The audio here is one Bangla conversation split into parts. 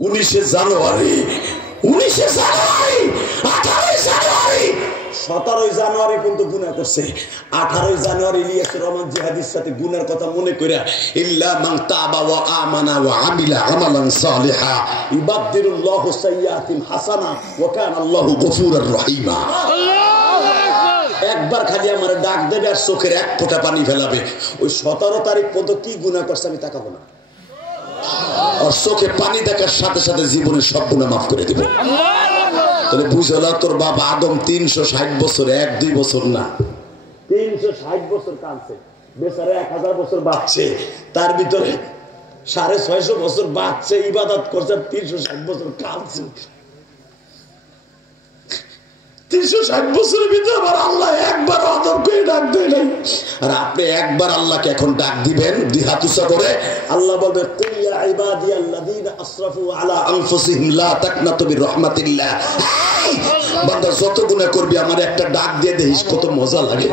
19 জানুয়ারি 18 জানুয়ারি 17 জানুয়ারি পর্যন্ত গুনাহ করছে। 18 জানুয়ারি ইলিয়াসুর রহমান জিহাদির সাথে গুনার কথা মনে কইরা ইল্লা মান তাবা ওয়া আমানা ওয়া আমিলা আমালান সালিহা ইবাদদিরুল্লাহু সাইয়্যাতিন হাসানা ওয়া কানা আল্লাহু গফুরুর রহিমা। একবার খালি আমার ডাক দেবে আর চোখের এক ফোঁটা পানি ফেলাবে। ওই 17 তারিখ পর্যন্ত কি গুনাহ করছে আমি তাকাবো না, আর চোখে পানি দেখার সাথে সাথে জীবনের সব গুনাহ মাফ করে দেব। তাহলে বুঝলা তোর বাবা আদম 360 বছর, 1-2 বছর না, 360 বছর কাঁদছে বেচারা। 1000 বছর বাঁচছে, তার ভিতরে 650 বছর বাঁচছে, ইবাদত করছে, 360 বছর কাঁদছে। 360 বছরের ভিতরে আবার আল্লাহ একবার আদম করে ডাক দেয় নাই। আর আপনি একবার আল্লাহকে এখন ডাক দিবেন দুই হাত উঁচা করে। আল্লাহ বলবে কুল ইয়া ইবাদিয়াল্লাযীনা আসরাফু আলা আনফুসিহিম লা তাকনাতু মির রাহমাতিল্লাহ। বান্দা যত গুনাহ করবি আমার একটা ডাক দিয়ে দেখিস কত মজা লাগে।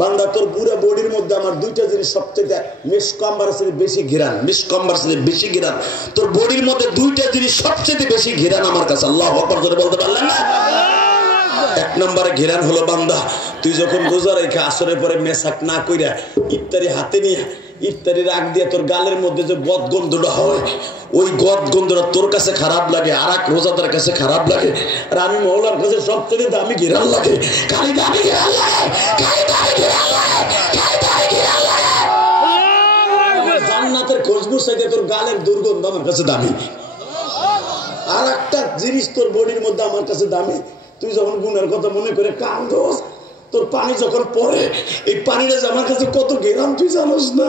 বান্দা তোর পুরো বডির মধ্যে আমার দুইটা জিনিস সবচেয়ে মিসকম্বারের বেশি ঘিরান, মিসকম্বারের বেশি ঘিরান। তোর বডির মধ্যে দুইটা জিনিস সবচেয়ে বেশি ঘিরান আমার কাছে। আল্লাহু আকবার জোরে বলতে পারলেন না? এক নম্বরে ঘেরান হলো বান্দা তুই যখন রোজা রেখে আসরের পরে মেসাক না কইরা ইফতারি হাতে নিয়ে ইফতারি রাখ দিয়ে তোর গালের মধ্যে যে গদ গন্ধটা হয়, ওই গদ গন্ধটা তোর কাছে খারাপ লাগে, আর এক রোজাদার কাছে খারাপ লাগে। আর আমি মওলার কাছে সবচেয়ে দামি ঘেরান লাগে, খালি দামি ঘেরান লাগে, খালি দামি ঘেরান লাগে, খালি দামি ঘেরান লাগে। জান্নাতের খুশবু থেকে তোর গালের দুর্গন্ধ আমার কাছে দামি। আর একটা জিনিস তোর বডির মধ্যে আমার কাছে দামি, তুই যখন গুনার কথা মনে করে কান্দোস, তোর পানি যখন পড়ে, এই পানিটা আমার কাছে কত গেরাম তুই জানোস না।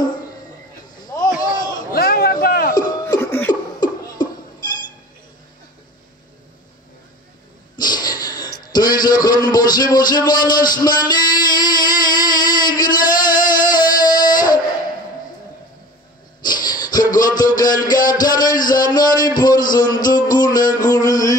তুই যখন বসে বসে বলস মালিক রে গতকালকে 18 জানুয়ারি পর্যন্ত গুনাহ করছি,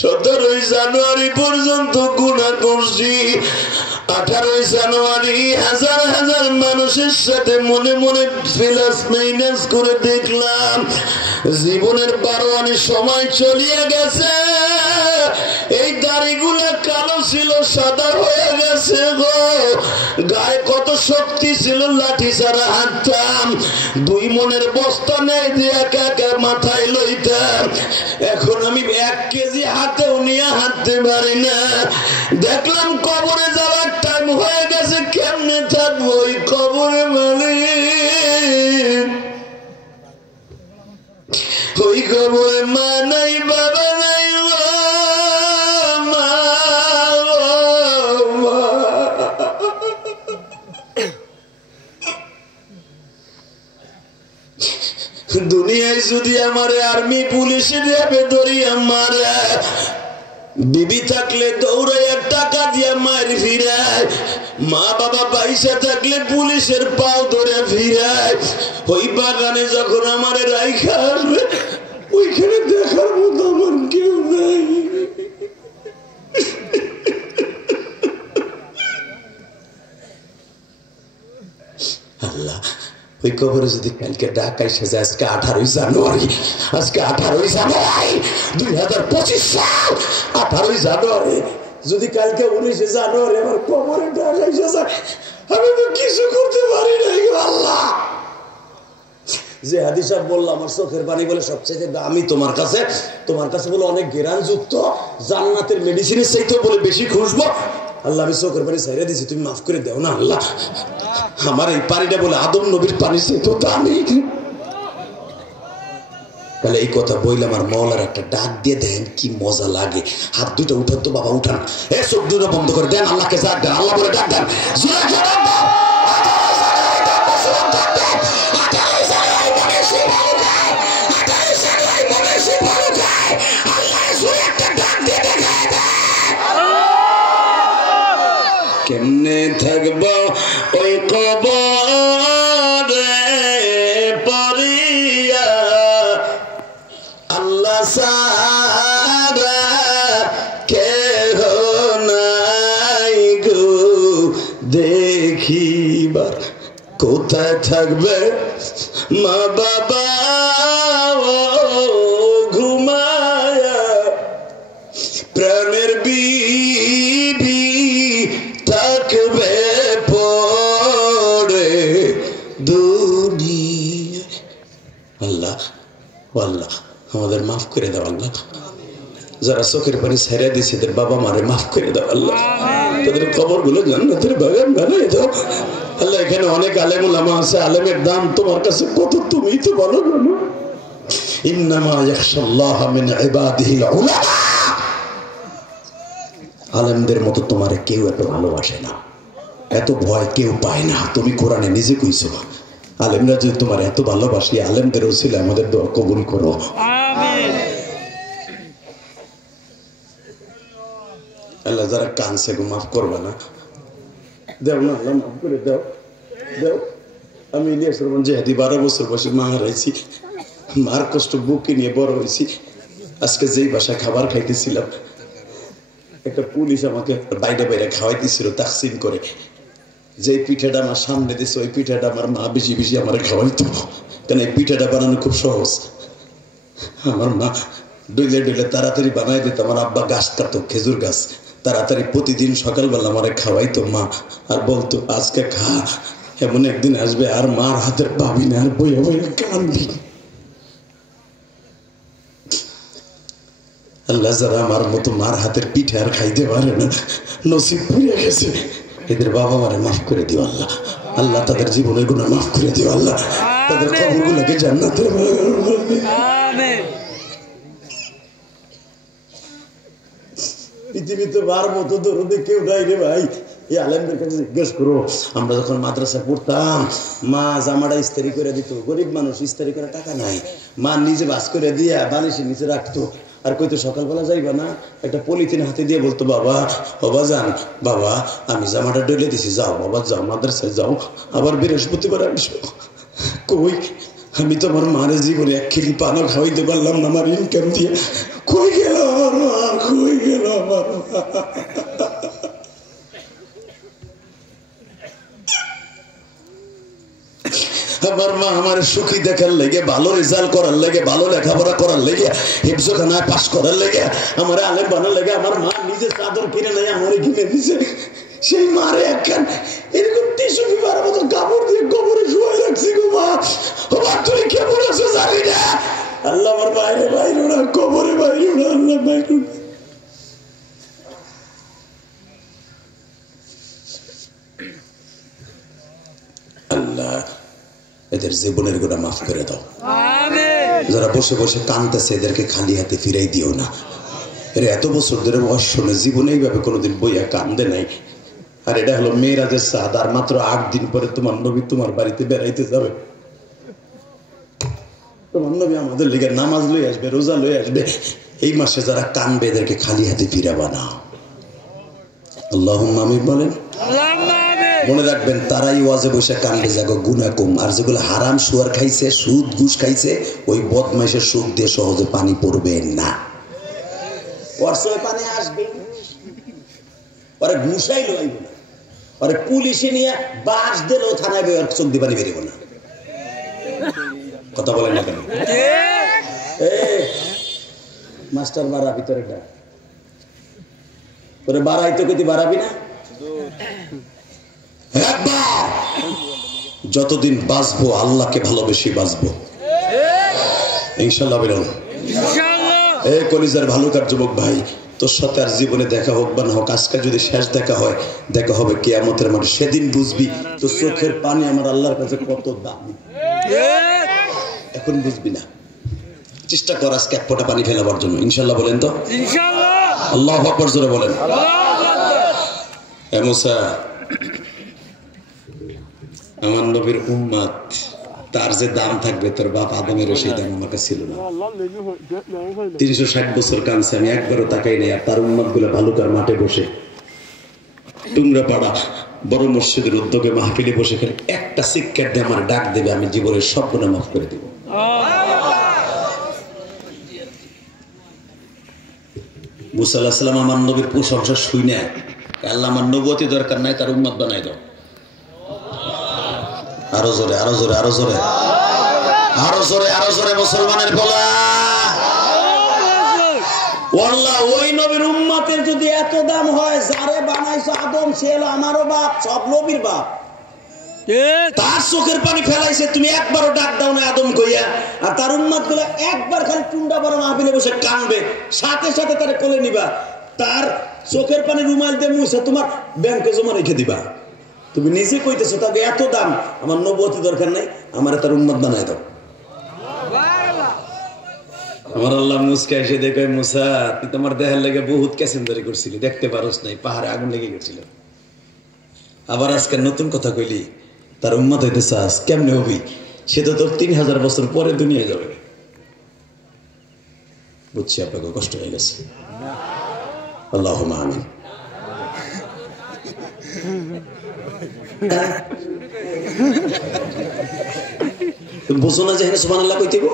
17 জানুয়ারি পর্যন্ত গুনাহ করছি, 18 জানুয়ারি হাজার হাজার মানুষের সাথে মনে মনে প্লাস মাইনাস করে দেখলাম জীবনের 12 সময় চলিয়ে গেছে। এই দাড়িগুলা কালো ছিল সাদা হয়ে গেছে গো, গায়ে কত শক্তি ছিল, লাঠি ছাড়া হাঁটতাম, 2 মনের বস্তা নেই দিয়ে একা একা মাথায় লইতাম। এখন আমি 1 কেজি হাতেও নিয়ে হাঁটতে পারি না। দেখলাম কবরে যাওয়ার টাইম হয়ে গেছে, কেমনে থাকবো ওই কবরে মালিক? ওই কবরে মা নাই, বাবা নাই, দুনিয়ায় যদি আমার আর্মি পুলিশে দেবে ধরিয়া মারে, বিবি থাকলে দৌড়াইয়া টাকা দিয়া মার ফিরায়, মা বাবা পয়সা থাকলে পুলিশের পাও ধরে ফিরায়। ওই বাগানে যখন আমার রাইখা আসবে, ওইখানে দেখার মতো আমার কেউ নাই। আল্লাহ ওই কবরে যদি কালকে ঢাকায় সেজে, আজকে 18 জানুয়ারি, আজকে 18 জানুয়ারি 2025 সাল, 18 জানুয়ারি যদি কালকে 19 জানুয়ারি আমার কবরে ঢাকায় সেজে, আমি তো কিছু করতে পারি নাই আল্লাহ। যে হাদিস বললাম আমার চোখের পানি বলে সবচেয়ে আমি তোমার কাছে বলে অনেক ঘেরান যুক্ত, জান্নাতের মেডিসিনের চাইতেও বলে বেশি খুঁজবো। আল্লাহ আমি চোখের পানি ছেড়ে দিছি, তুমি মাফ করে দাও না আল্লাহ। আমার এই পানিটা বলে আদম নবীর পানি চাইতেও দামি। তাহলে এই কথা বললে আমার মওলার একটা ডাক দিয়ে দেন, কি মজা লাগে। হাত দুটো উঠান তো বাবা, উঠান, এ চোখ দুটো বন্ধ করে দেন, আল্লাহকে ডাক দেন, আল্লাহ বলে ডাক দেন, কেমনে থাকবো ওই কবরে পড়িয়া, আল্লাহ সারা কেহ নাই গো দেখিবা। পরিবার কোথায় থাকবে মা বাবা ঘুমায়া প্রাণের বিবি থাকবে পড়ে দুনিয়া। আল্লাহ আল্লাহ আমাদের মাফ করে দাও আল্লাহ, যারা চোখের পানি ছেড়ে দিয়েছে তাদের বাবা মারে মাফ করে দাও আল্লাহ, তাদের কবরগুলো জান্নাতের বাগান বানিয়ে দাও আল্লাহ। এখানে অনেক আলেম ওলামা আছে, আলেমের দাম তোমার কাছে কত তুমিই তো বলো জানো। ইন্নামা ইয়াখশাল্লাহ মিন ইবাদিহিল উলামা, আলেমদের মতো তোমারে কেউ এত ভালোবাসে না, এত ভয় কেউ পায় না। তুমি কোরআনে নিজে কইছো আলেমরা যদি তোমার এত ভালোবাসি, আলেমদের ওসিলা আমাদের দোয়া কবুল করো আমিন। আল্লাহ যারা কানছে গো মাফ করবে না, দেও না আল্লাহ মাফ করে দাও দেও। আমি ইলিয়াস রহমান জেহাদি 12 বছর বয়সে মা হারাইছি, মার কষ্ট বুকে নিয়ে বড় হয়েছি। আজকে যেই বাসায় খাবার খাইতেছিলাম, একটা পুলিশ আমাকে বাইরে বাইরে খাওয়াইতেছিল তাকসিম করে। যে পিঠাটা আমার সামনে দিয়েছে ওই পিঠাটা আমার মা বেশি বেশি আমার খাওয়াইতো, কারণ এই পিঠাটা বানানো খুব সহজ। আমার মা ডইলে ডইলে তাড়াতাড়ি বানাই দিত। আমার আব্বা গাছ কাটতো, খেজুর গাছ, তাড়াতাড়ি প্রতিদিন সকালবেলা আমার খাওয়াইতো মা, আর বলতো আজকে খা, এমন একদিন আসবে আর মার হাতের পাবি না, আর বইয়া বইয়া কানবি। আল্লাহ যারা আমার মতো মার হাতের পিঠে আর খাইতে পারে না, নসিব পুড়ে গেছে, এদের বাবা মারে মাফ করে দিও আল্লাহ। আল্লাহ তাদের জীবনের গুনাহ মাফ করে দিও আল্লাহ, তাদের কবরগুলোকে জান্নাতের আমিন। পৃথিবীতে বার মতো দরদে কেউ নাই রে ভাই। এই আলেমদের কাছে জিজ্ঞেস করো, আমরা যখন মাদ্রাসায় পড়তাম মা জামাটা ইস্তারি করে দিত, গরিব মানুষ ইস্তারি করে টাকা নাই, মা নিজে বাস করে দিয়া বালিশের নিচে রাখতো, আর কইতো সকালবেলা যাইবা না, একটা পলিথিন হাতে দিয়ে বলতো বাবা বাবা যান বাবা আমি জামাটা ডলে দিছি, যাও বাবা যাও মাদ্রাসায় যাও, আবার বৃহস্পতিবার আসবো। কই আমি তো আমার মারে জীবনে এক খেলি পানও খাওয়াইতে পারলাম না আমার ইনকাম দিয়ে। কই গেল আমার মা, কই গেল আমার মা। আমার মা আমার সুখী দেখার লেগে, ভালো রেজাল্ট করার লেগে, ভালো লেখাপড়া করার লেগে, হিফজখানায় পাস করার লেগে, আমার আলেম বানার লেগে আমার মা নিজে চাদর কিনে নেই আমার কিনে দিছে। সেই মারে একখান এরকম টিস্যু পেপার মতো কাপড় দিয়ে কবরে শুয়ে রাখছি গো মা। ও মা তুমি কেমন আছো জানি না, আল্লাহ আমার বাইরে বাইরে না, কবরে বাইরে না, আল্লাহ বাইরে। আল্লাহ এদের জীবনের গুনাহ মাফ করে দাও আমিন। যারা বসে বসে কাঁদতেছে এদেরকে খালি হাতে ফিরাই দিও না। এর এত বছর ধরে বয়স শুনে জীবনে এইভাবে কোনোদিন বইয়া কান্দে নাই। আর এটা হলো মেয়েরাজের সাদ, আর মাত্র 8 দিন পরে তোমার নবী তোমার বাড়িতে বেড়াইতে যাবে। তোমার নবী আমাদের লিগে নামাজ লই আসবে, রোজা লই আসবে। এই মাসে যারা কানবে এদেরকে খালি হাতে ফিরাবা না। আল্লাহুম্মা আমিন বলেন। মনে রাখবেন তারাই ওয়াজে বসে কান্দে যাগো গুনাহ কম, আর যেগুলো হারাম সুয়ার খাইছে, সুদ ঘুষ খাইছে, ওই বদমাইশের সুখ দিয়ে সহজে পানি পড়বে না। ওয়ারসে পানি আসবে, পরে ঘুষাই লইব না, পরে পুলিশে নিয়ে বাস দিলেও থানায় বের চোখ দিয়ে পানি বেরিব না। কথা বলেন না কেন? মাস্টার বাড়া ভিতরে ডাক তোরে বাড়াইতে কইতে বাড়াবি না। যতদিন বাঁচবো আল্লাহকে ভালোবেসে বাঁচবো ইনশাআল্লাহ। বেরোন এ কলিজার ভালুকার যুবক ভাই, তোর সাথে আর জীবনে দেখা হোক বা না হোক, আজকে যদি শেষ দেখা হয়, দেখা হবে কিয়ামতের মাঠে। সেদিন বুঝবি তো চোখের পানি আমার আল্লাহর কাছে কত দামি, এখন বুঝবি না। চেষ্টা কর আজকে এক ফোঁটা পানি ফেলাবার জন্য ইনশাআল্লাহ। বলেন তো ইনশাআল্লাহ। আল্লাহু আকবার জোরে বলেন। এ মুসা আমার নবীর উম্মত, তার যে দাম থাকবে তোর বাপ আদমেরও সেই দাম আমার কাছে ছিল না। 360 বছর কানছে, আমি একবারও তাকাই নাই। আর তার উম্মত গুলো ভালুকার মাঠে বসে টুংরা পাড়া বড় মসজিদের উদ্যোগে মাহফিলে বসে খেলে একটা শিক্ষার দিয়ে আমার ডাক দেবে, আমি জীবনের সব গুনাহ মাফ করে দেব। মুসা আলাইহিস সালাম আমার নবীর প্রশংসা শুনে আল্লাহ আমার নবুয়তি দরকার নাই, তার উম্মত বানাই দাও। আরো জোরে, আরো জোরে, আরো জোরে, আরো জোরে, আরো জোরে মুসলমানের বলা। ওয়াল্লাহ ওই নবীর উম্মতের যদি এত দাম হয়, যারে বানাইছো আদম সে হলো আমারও বাপ, সব নবীর বাপ। তার চোখের পানি ফেলাইছে, তুমি একবারও ডাক দাও না আদম কইয়া। আর তার উম্মত গুলো একবার খালি টুন্ডা বড় মাহফিলে বসে কানবে, সাথে সাথে তারে কোলে নিবা, তার চোখের পানি রুমাল দিয়ে মুছে তোমার ব্যাংকে জমা রেখে দিবা। তুমি নিজে কইতেছো তাকে এত দাম, আমার নবুয়তি দরকার নাই, আমার তার উম্মত বানায় দাও। আমার আল্লাহ মুসকে এসে দেখে, মুসা তুই তোমার দেহের লেগে বহুত ক্যাসেঞ্জারি করছিলি, দেখতে পারোস নাই, পাহাড়ে আগুন লেগে গেছিল। আবার আজকে নতুন কথা কইলি তার উম্মত হইতে চাস, কেমনে হবি? সে তো তোর 3000 বছর পরে দুনিয়ায় যাবে। বুঝছি আপনাকে কষ্ট হয়ে গেছে। আল্লাহুম্মা আমিন। তুমি বুঝো না যে এখানে সুবহানাল্লাহ কইতে গো,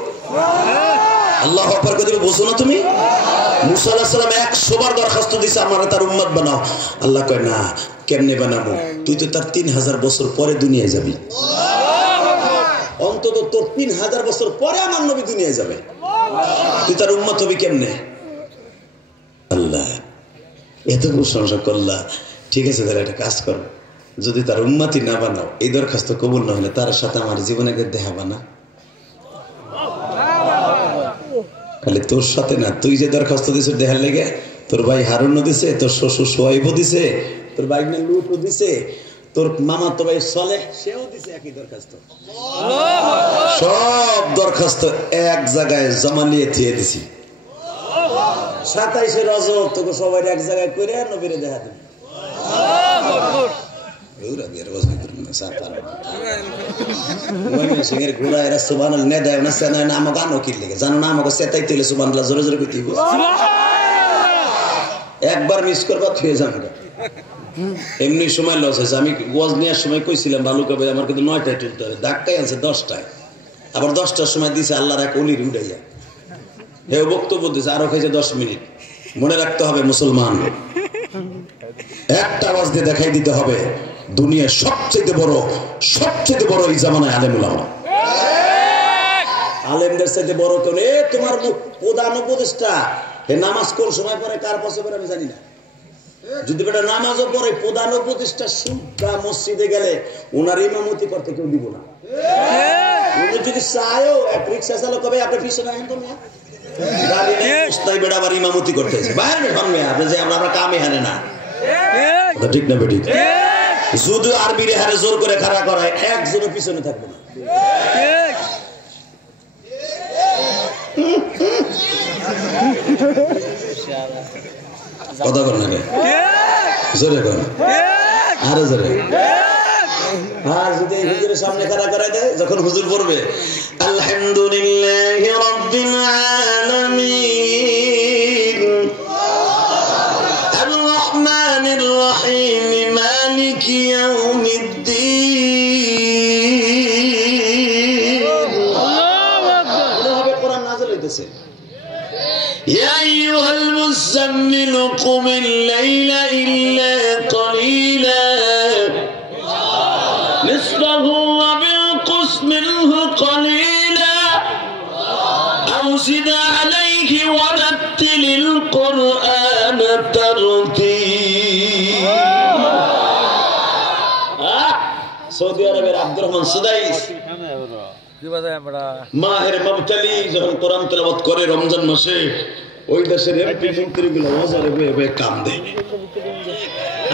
আল্লাহু আকবার কইতে বুঝো না তুমি? মুসা আলাইহিস সালাম 100 বার দরখাস্ত দিছে আমারে তার উম্মত বানাও। আল্লাহ কয় না, কেমনে বানাবো? তুই তো তার 3000 বছর পরে দুনিয়ায় যাবি। অন্তত তোর 3000 বছর পরে আমার নবী দুনিয়ায় যাবে, তুই তার উম্মত হবি কেমনে? আল্লাহ এত প্রশংসা করলা, ঠিক আছে তাহলে একটা কাজ করো, যদি তার উম্মতি না বানাও, এই দরখাস্ত কবুল না হলে তার সাথে আমার জীবনে দেখাবা না। খালি তোর সাথে না, তুই যে দরখাস্ত দিছিস দেখার লেগে, তোর ভাই হারুনও দিছে, তোর শ্বশুর সোহাইবও দিছে, তোর ভাই লুটও দিছে, তোর মামা তো ভাই সলেহ সেও দিছে একই দরখাস্ত। সব দরখাস্ত এক জায়গায় জমা নিয়ে দিয়ে দিছি। 27 রজব তোকে সবাই এক জায়গায় করে নবীরে দেখা দিবি। একবার মিস করবা থুয়ে যাবে, এমনি সময় লস হয়েছে। আমি ওয়াজ নেওয়ার সময় কইছিলাম বালুকা ভাই আমার কিন্তু 9টায় তুলতে হবে, ধাক্কাই আছে 10টায়, আবার 10টার সময় দিছে আল্লাহর এক অলির উড়াইয়া, হে বক্তব্য দিছে আরো খাইছে 10 মিনিট। মনে রাখতে হবে মুসলমান, একটা আওয়াজ দিয়ে দেখাই দিতে হবে দুনিয়ার সবচেয়ে বড় এই জামানায় আলেম উলামা। আলেমদের সাথে বড় কেউ নেই। তোমার প্রধান উপদেষ্টা হে নামাজ কোন সময় পড়ে, কার পাশে পড়ে আমি জানি না। যদি বেটা নামাজও পড়ে, প্রধান উপদেষ্টা সুদ্ধা মসজিদে গেলে ওনার ইমামতি করতে কেউ দিব না। উনি যদি চায়ও এক রিক্সা চালক হবে, আপনি পিছনে আইন তো না গাড়ি নেই, রাস্তায় বেটা আবার ইমামতি করতেছে বাইরে ভাঙবে, আপনি যে আমরা কামে হানে না, ঠিক না বেটি? শুধু আরবির হারে জোর করে খাড়া করায়, একজনের পিছনে থাকবে না। কথা কর না, জোরে কর, আরো জোরে। আর যদি হুজুরের সামনে খাড়া করায় দেয়, যখন হুজুর পড়বে আলহামদুলিল্লাহি রাব্বিল আলামিন আর রহমানির রহিম মালিকি ইয়াউমিদ্দিন, আল্লাহু আকবার, এভাবে কোরআন নাযিল হইতেছে। ইয়া আইয়ুহাল মুযাম্মিল কুমিল লাইলা ইল্লা ক্বালিলা নিসফাহু ওয়া বিনকুস মিনহু ক্বালিলা আও জিদ আলাইহি ওয়া রাত্তিলিল কুরআন তারতীলা। সৌদি আরবের আব্দুর রহমান সুদাইস মাহের মুবতালি যখন কোরআন তেলাওয়াত করে রমজান মাসে, ওই দেশের এমপি মন্ত্রীগুলো ওয়াজে বয়ে কান্দে।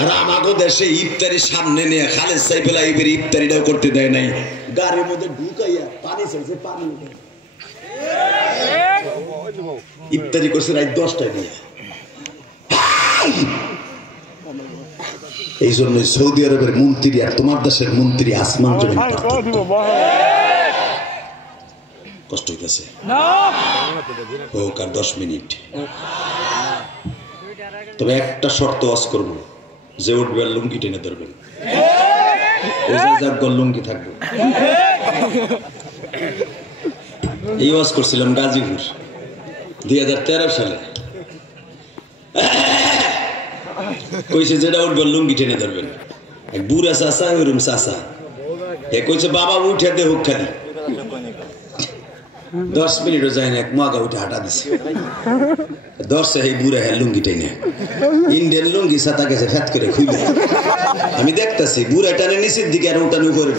আর আমাগো দেশে ইফতারি সামনে নিয়ে খালেদ সাইফুল আইবের ইফতারিটাও করতে দেয় নাই, গাড়ির মধ্যে ঢুকাইয়া পানি চলছে, পানি ইফতারি করছে রাত 10টায় নিয়ে। এই জন্য সৌদি আরবের মন্ত্রী আর তোমার দেশের মন্ত্রী আসমান জমিন কষ্ট হইতেছে। হোক আর 10 মিনিট, তবে একটা শর্ত ওয়াজ করবো, যে উঠবে লুঙ্গি টেনে ধরবেন, লুঙ্গি থাকবে। এই ওয়াজ করছিলাম গাজীপুর 2013 সালে, কইছে যেটা উঠবে লুঙ্গি টেনে ধরবেন। এক বুড়া চাষা, ওইরকম চাষা এ কইছে বাবা উঠে দে হুক খালি 10 মিনিটও যায় না, এক মাগা উঠে হাঁটা দিছে। 10 এই বুড়া হ্যাঁ লুঙ্গি টেনে ইন্ডিয়ান লুঙ্গি সাতা গেছে ফ্যাত করে খুলে। আমি দেখতেছি বুড়া টানে নিচের দিকে আর ওটানো করে